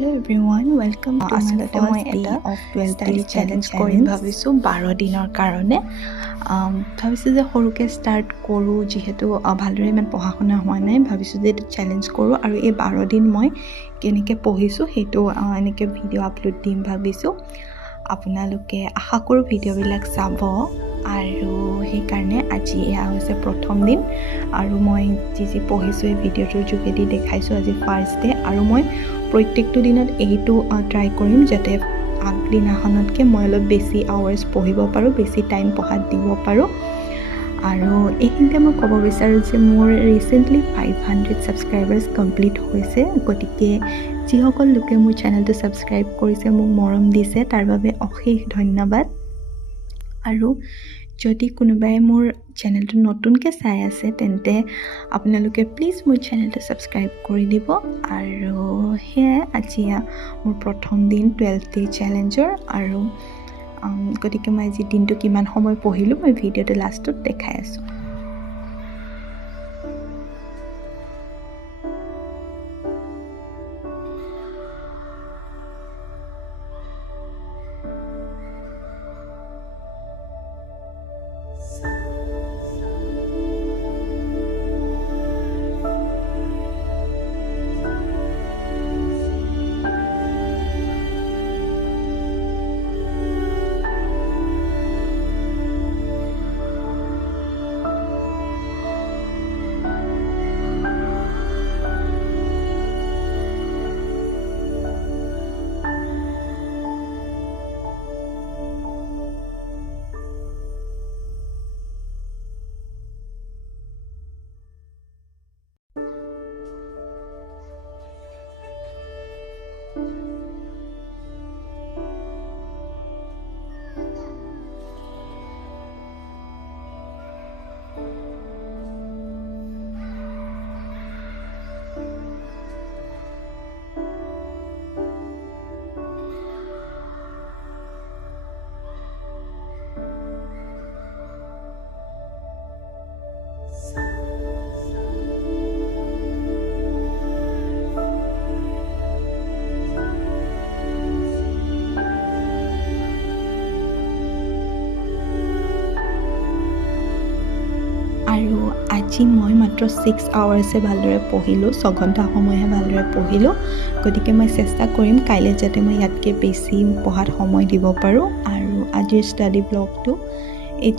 Hello everyone, welcome to my first day of 12 daily challenge কৰিম ভাবিছোঁ 12 দিনৰ কাৰণে ভাবিছোঁ যে সৰুকৈ ষ্টাৰ্ট কৰোঁ যিহেতু ভালদৰে ইমান পঢ়া শুনা হোৱা নাই ভাবিছোঁ যে চেলেঞ্জ কৰোঁ আৰু এই 12 দিন মই কেনেকৈ পঢ়িছোঁ সেইটো এনেকৈ ভিডিঅ' আপলোড দিম ভাবিছোঁ আপোনালোকে আশা কৰোঁ ভিডিঅ'বিলাক চাব আৰু সেইকাৰণে আজি এয়া হৈছে প্ৰথম দিন আৰু মই যি পঢ়িছোঁ এই ভিডিঅ'টোৰ যোগেদি দেখাইছোঁ আজি ফাৰ্ষ্ট ডে আৰু মই প্ৰত্যেকটো দিনত এইটো ট্ৰাই কৰিম যাতে আগদিনাখনতকৈ মই অলপ বেছি আৱাৰ্ছ পঢ়িব পাৰোঁ বেছি টাইম পঢ়াত দিব পাৰোঁ আৰু এইখিনিতে মই ক'ব বিচাৰোঁ যে মোৰ ৰিচেণ্টলি 500 ছাবস্ক্ৰাইবাৰ্ছ কমপ্লিট হৈছে গতিকে যিসকল লোকে মোৰ চেনেলটো ছাবস্ক্ৰাইব কৰিছে মোক মৰম দিছে তাৰ বাবে অশেষ ধন্যবাদ আৰু যদি কোনোবাই মোৰ চেনেলটো নতুনকৈ চাই আছে তেন্তে আপোনালোকে প্লিজ মোৰ চেনেলটো ছাবস্ক্ৰাইব কৰি দিব আৰু সেয়াই আজি মোৰ প্ৰথম দিন 12 ডে চেলেঞ্জৰ আৰু গতিকে মই আজি দিনটো কিমান সময় পঢ়িলোঁ মই ভিডিঅ'টো লাষ্টত দেখাই আছোঁ আৰু আজি মই মাত্ৰ 6 আৱাৰ্ছে ভালদৰে পঢ়িলোঁ 6 ঘণ্টা সময়হে ভালদৰে পঢ়িলোঁ গতিকে মই চেষ্টা কৰিম কাইলৈ যাতে মই ইয়াতকৈ বেছি পঢ়াত সময় দিব পাৰোঁ আৰু আজিৰ ষ্টাডি ব্লগটো এই